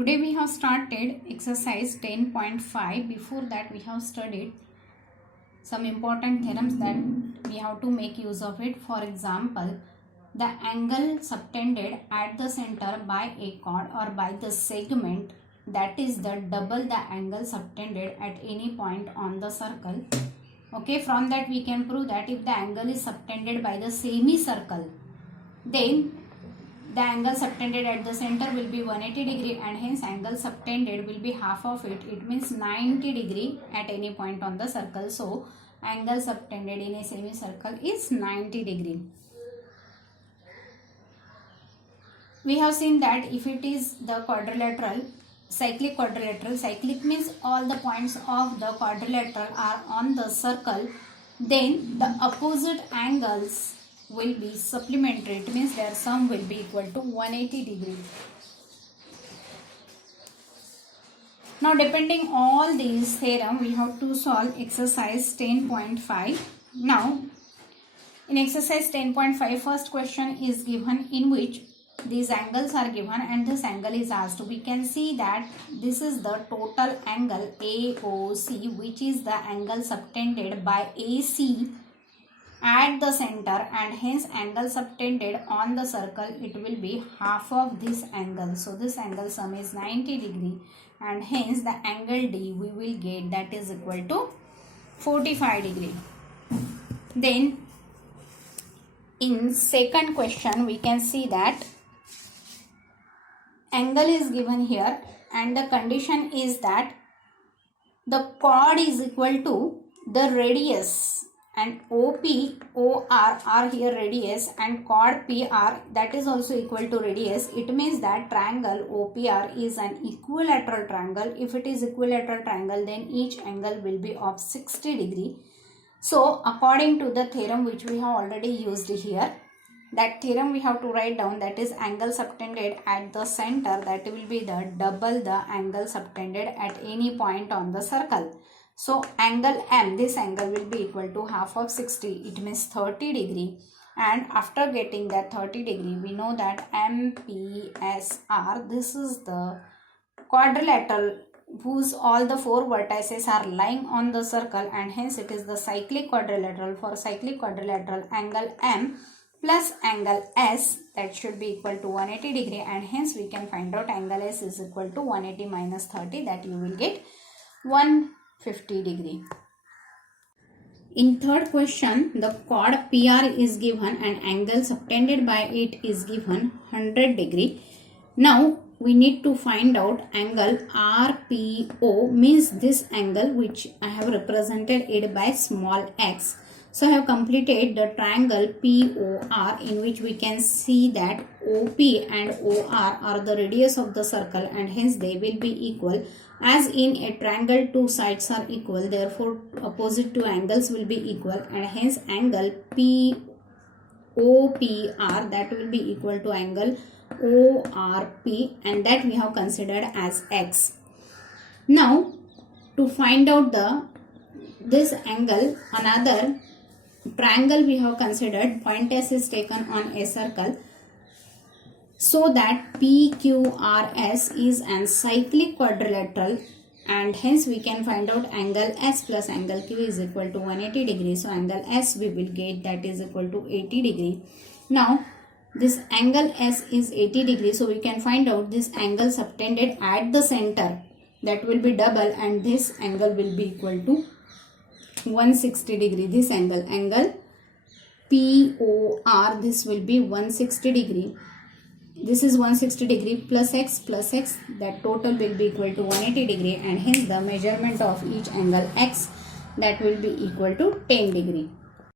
Today we have started exercise 10.5. Before that we have studied some important theorems that we have to make use of it. For example, the angle subtended at the center by a chord or by the segment, that is the double the angle subtended at any point on the circle. Okay, from that we can prove that if the angle is subtended by the semicircle, then the angle subtended at the center will be 180 degree and hence angle subtended will be half of it. It means 90 degree at any point on the circle. So angle subtended in a semicircle is 90 degree. We have seen that if it is the quadrilateral, cyclic means all the points of the quadrilateral are on the circle, then the opposite angles will be supplementary. It means their sum will be equal to 180 degree. Now depending all these theorem, we have to solve exercise 10.5. Now in exercise 10.5, first question is given in which these angles are given and this angle is asked. We can see that this is the total angle AOC, which is the angle subtended by AC at the center, and hence angle subtended on the circle, it will be half of this angle. So this angle sum is 90 degree and hence the angle D we will get, that is equal to 45 degree. Then in second question we can see that angle is given here and the condition is that the chord is equal to the radius, and OP, OR are here radius, and chord PR, that is also equal to radius. It means that triangle OPR is an equilateral triangle. If it is equilateral triangle, then each angle will be of 60 degree. So according to the theorem which we have already used here, that theorem we have to write down, that is angle subtended at the center, that will be the double the angle subtended at any point on the circle. So angle M, this angle will be equal to half of 60, it means 30 degree. And after getting that 30 degree, we know that MPSR, this is the quadrilateral whose all the four vertices are lying on the circle, and hence it is the cyclic quadrilateral. For cyclic quadrilateral, angle M plus angle S, that should be equal to 180 degree, and hence we can find out angle S is equal to 180 minus 30, that you will get 150 degree. In third question, the chord PR is given and angle subtended by it is given 100 degree. Now we need to find out angle RPO, means this angle which I have represented it by small x. So I have completed the triangle POR, in which we can see that OP and OR are the radius of the circle and hence they will be equal. As in a triangle, two sides are equal, therefore opposite two angles will be equal, and hence angle POPR, that will be equal to angle ORP, and that we have considered as x. Now to find out this angle, another triangle we have considered, point S is taken on a circle, so that PQRS is an cyclic quadrilateral, and hence we can find out angle S plus angle Q is equal to 180 degree. So angle S we will get, that is equal to 80 degree. Now this angle S is 80 degree, so we can find out this angle subtended at the center, that will be double, and this angle will be equal to 160 degree. This angle POR, this will be 160 degree. This is 160 degree plus x, that total will be equal to 180 degree, and hence the measurement of each angle x, that will be equal to 10 degree.